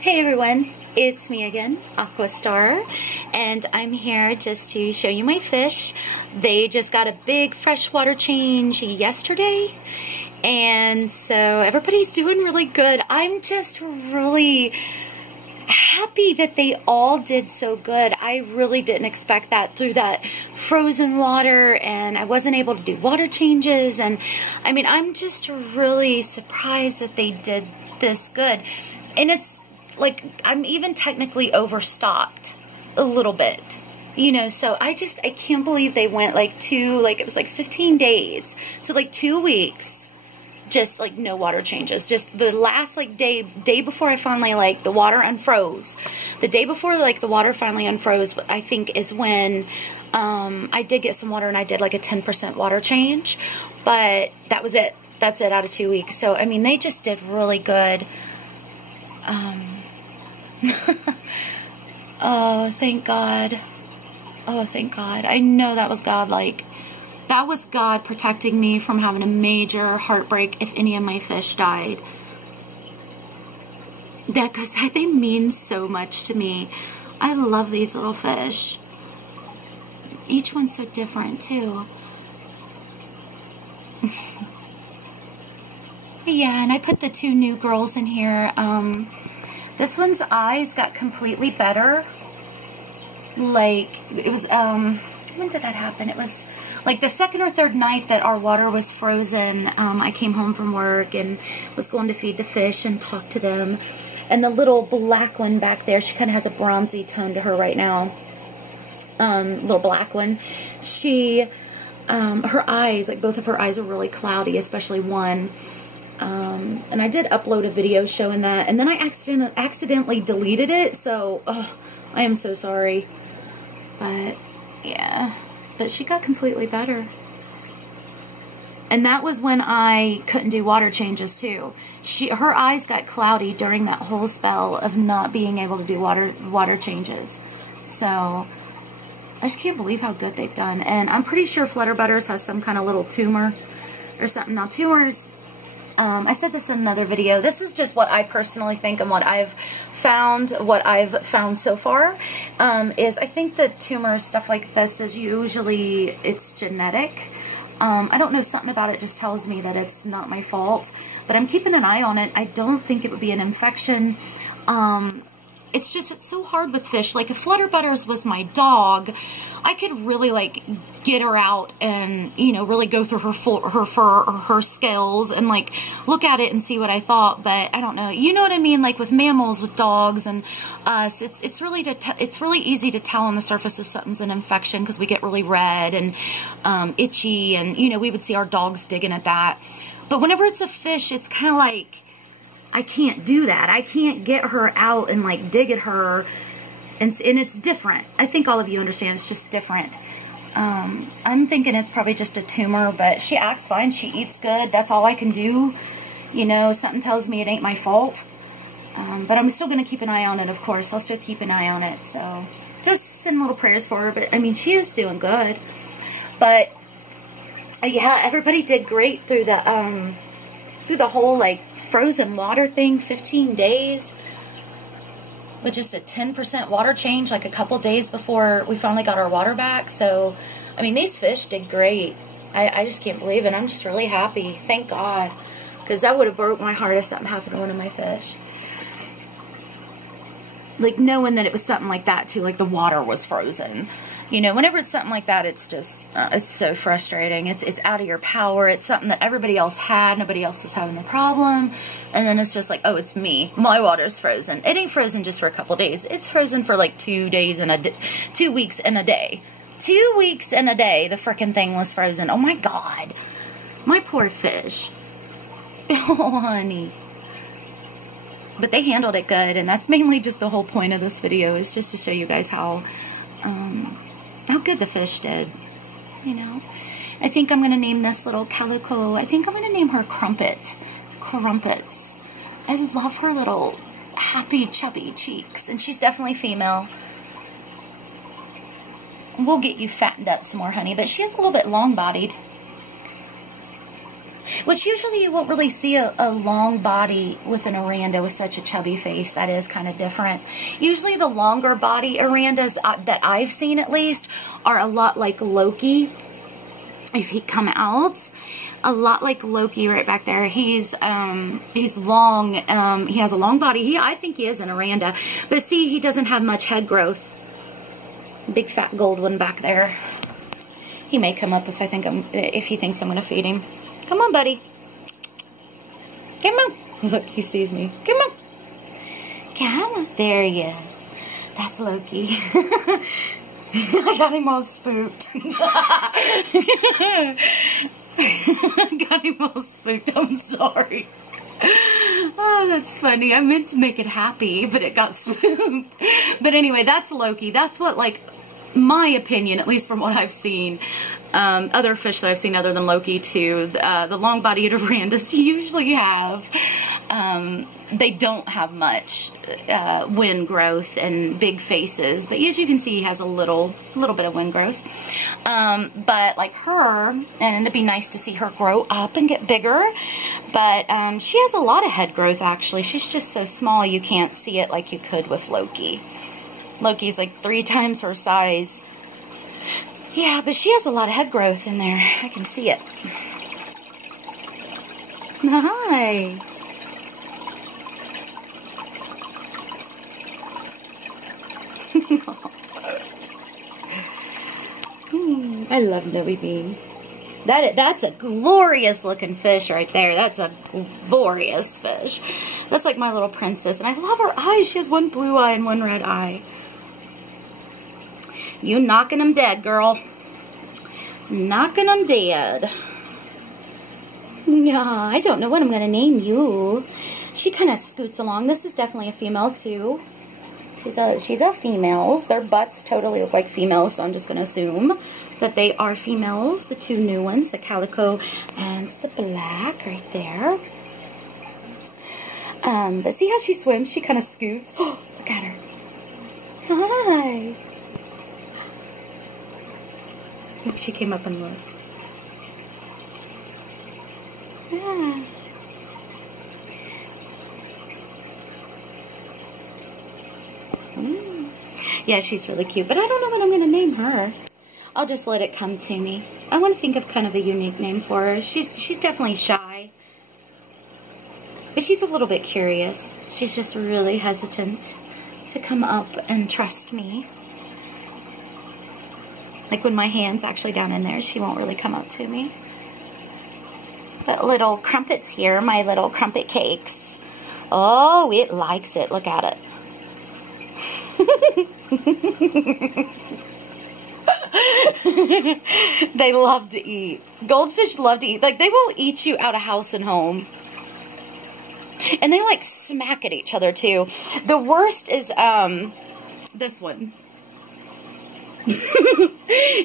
Hey everyone, it's me again, Aquastar, and I'm here just to show you my fish. They just got a big freshwater change yesterday, and so everybody's doing really good. I'm just really happy that they all did so good. I really didn't expect that through that frozen water, and I wasn't able to do water changes, and I mean, I'm just really surprised that they did this good. And it's like, I'm even technically overstocked a little bit, you know, so I can't believe they went it was like 15 days. So like 2 weeks, just like no water changes. Just the last day before I finally the water unfroze. The day before the water finally unfroze, I think is when I did get some water and I did like a 10% water change, but that was it. That's it out of 2 weeks. So, I mean, they just did really good. Oh, thank God. Oh, thank God. I know that was God, that was God protecting me from having a major heartbreak if any of my fish died. Because they mean so much to me. I love these little fish. Each one's so different, too. Yeah, and I put the 2 new girls in here. This one's eyes got completely better. It was, when did that happen? It was like the 2nd or 3rd night that our water was frozen. I came home from work and was going to feed the fish and talk to them. And the little black one back there, she kind of has a bronzy tone to her right now. Little black one. She, her eyes, both of her eyes were really cloudy, especially one. And I did upload a video showing that, and then I accidentally deleted it, so I am so sorry. But yeah, but she got completely better. And that was when I couldn't do water changes too. Her eyes got cloudy during that whole spell of not being able to do water changes. So I just can't believe how good they've done. And I'm pretty sure Flutterbutters has some kind of little tumor or something. Now tumors, I said this in another video. This is just what I personally think and what I've found so far, is I think that tumors, stuff like this, is usually, it's genetic. I don't know, something about it just tells me that it's not my fault, but I'm keeping an eye on it. I don't think it would be an infection. It's so hard with fish. Like, if Flutterbutters was my dog, I could really, get her out and, you know, really go through her fur or her scales and, look at it and see what I thought. But I don't know. You know what I mean? Like, with mammals, with dogs and us, it's really easy to tell on the surface if something's an infection because we get really red and itchy, and, you know, we would see our dogs digging at that. But whenever it's a fish, it's kind of like, I can't do that. I can't get her out and dig at her, and it's different. I think all of you understand it's just different. I'm thinking it's probably just a tumor, but she acts fine. She eats good. That's all I can do. You know, something tells me it ain't my fault. But I'm still going to keep an eye on it, of course. I'll still keep an eye on it. So just send little prayers for her. But I mean, she is doing good. But yeah, everybody did great through the whole frozen water thing, 15 days with just a 10% water change, a couple days before we finally got our water back. So, I mean, these fish did great. I just can't believe it. I'm just really happy. Thank God. Because that would have broke my heart if something happened to one of my fish. Knowing that it was something like that, too. The water was frozen. You know, whenever it's something like that, it's just, it's so frustrating. It's out of your power. It's something that everybody else had. Nobody else was having the problem. And then it's just oh, it's me. My water's frozen. It ain't frozen just for a couple days. It's frozen for 2 days and 2 weeks and a day. 2 weeks and a day, the frickin' thing was frozen. Oh my God. My poor fish. Oh, honey. But they handled it good, and that's mainly just the whole point of this video, is just to show you guys how good the fish did, you know. I think I'm going to name this little calico, I think I'm going to name her Crumpets. I love her little happy, chubby cheeks, and she's definitely female. We'll get you fattened up some more, honey, but she is a little bit long-bodied. Which usually you won't really see a long body with an Aranda with such a chubby face. That is kind of different. Usually the longer body Arandas that I've seen at least are a lot like Loki. If he come out, a lot like Loki right back there. He's long. He has a long body. I think he is an Aranda. But see, he doesn't have much head growth. Big fat gold one back there. He may come up if he thinks I'm gonna feed him. Come on, buddy. Come on. Look, he sees me. Come on. Come on. There he is. That's Loki. I got him all spooked. Got him all spooked. I'm sorry. Oh, that's funny. I meant to make it happy, but it got spooked. But anyway, that's Loki. That's what, like, my opinion, at least from what I've seen, other fish that I've seen other than Loki too, the long-bodied Arandas usually have, they don't have much wind growth and big faces, but as you can see, he has a little bit of wind growth. But like her, and it'd be nice to see her grow up and get bigger, but she has a lot of head growth actually. She's just so small you can't see it like you could with Loki. Loki's like 3 times her size. Yeah, but she has a lot of head growth in there. I can see it. Hi. I love Noe Bean. That's a glorious looking fish right there. That's a glorious fish. That's like my little princess. And I love her eyes. She has one blue eye and one red eye. You knocking them dead, girl. Knocking them dead. Yeah, I don't know what I'm going to name you. She kind of scoots along. This is definitely a female, too. She's a female. Their butts totally look like females, so I'm just going to assume that they are females. The 2 new ones, the calico and the black right there. But see how she swims? She kind of scoots. Oh, look at her. Hi. Look, she came up and looked. Yeah. Yeah, she's really cute, but I don't know what I'm going to name her. I'll just let it come to me. I want to think of kind of a unique name for her. She's definitely shy, but she's a little bit curious. She's just really hesitant to come up and trust me. Like when my hand's actually down in there, she won't really come up to me. But little crumpets here, my little crumpet cakes. Oh, it likes it. Look at it. They love to eat. Goldfish love to eat. Like, they will eat you out of house and home. And they, like, smack at each other, too. The worst is, this one.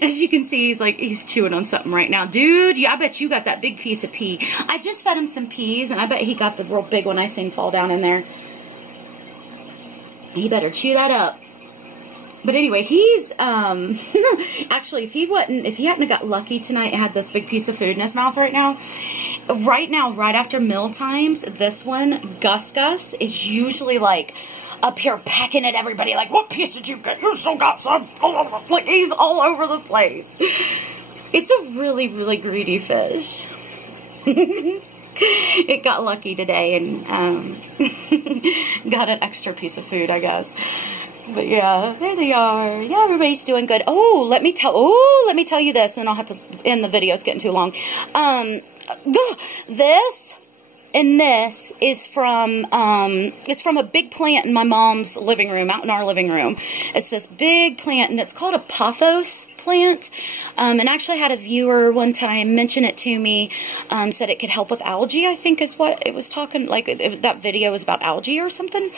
As you can see, he's chewing on something right now. Dude, I bet you got that big piece of pea. I just fed him some peas, and I bet he got the real big one I seen fall down in there. He better chew that up. But anyway, he's, actually, if he hadn't have got lucky tonight and had this big piece of food in his mouth right now, right after meal times, this one, Gus, is usually, like, up here pecking at everybody, like, what piece did you get? You still got some. Like, he's all over the place. It's a really, really greedy fish. It got lucky today and got an extra piece of food, I guess. But yeah, there they are. Yeah, everybody's doing good. Oh, let me tell you this, and then I'll have to end the video. It's getting too long. This and this is from, it's from a big plant in my mom's living room, out in our living room. It's this big plant, and it's called a pothos plant. And actually I had a viewer one time mention it to me, said it could help with algae, I think is what it was talking, like that video was about algae or something.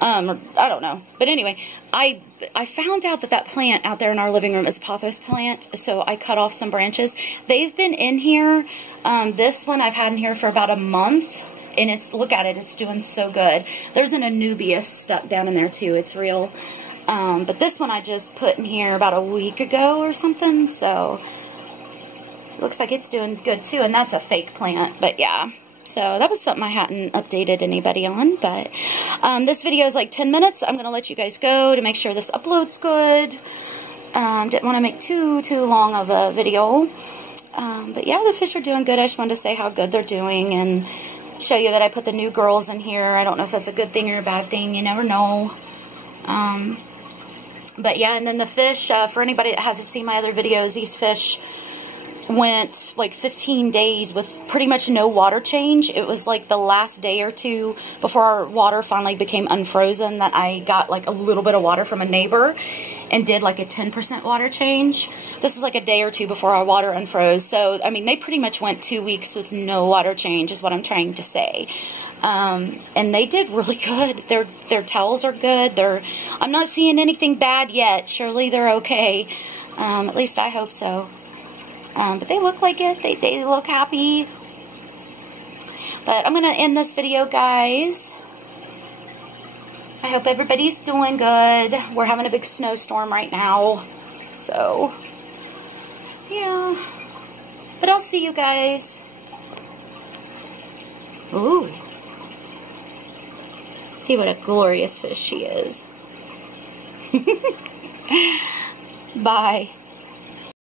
I don't know. But anyway, I found out that plant out there in our living room is a pothos plant, so I cut off some branches. They've been in here, this one I've had in here for about a month, and look at it, it's doing so good. There's an Anubias stuck down in there too, it's real. But this one I just put in here about a week ago or something, so Looks like it's doing good too, and that's a fake plant, but yeah. So that was something I hadn't updated anybody on, but this video is like 10 minutes. I'm going to let you guys go to make sure this uploads good. Didn't want to make too long of a video. But yeah, the fish are doing good. I just wanted to say how good they're doing and show you that I put the new girls in here. I don't know if that's a good thing or a bad thing. You never know. But yeah, and then the fish, for anybody that hasn't seen my other videos, these fish went like 15 days with pretty much no water change. It was like the last day or two before our water finally became unfrozen that I got like a little bit of water from a neighbor and did like a 10% water change. This was like a day or two before our water unfroze. So, I mean, they pretty much went 2 weeks with no water change is what I'm trying to say. And they did really good. Their tails are good. I'm not seeing anything bad yet. Surely they're okay. At least I hope so. But they look like it. They look happy. But I'm going to end this video, guys. I hope everybody's doing good. We're having a big snowstorm right now. So, yeah. But I'll see you guys. Ooh. See what a glorious fish she is. Bye.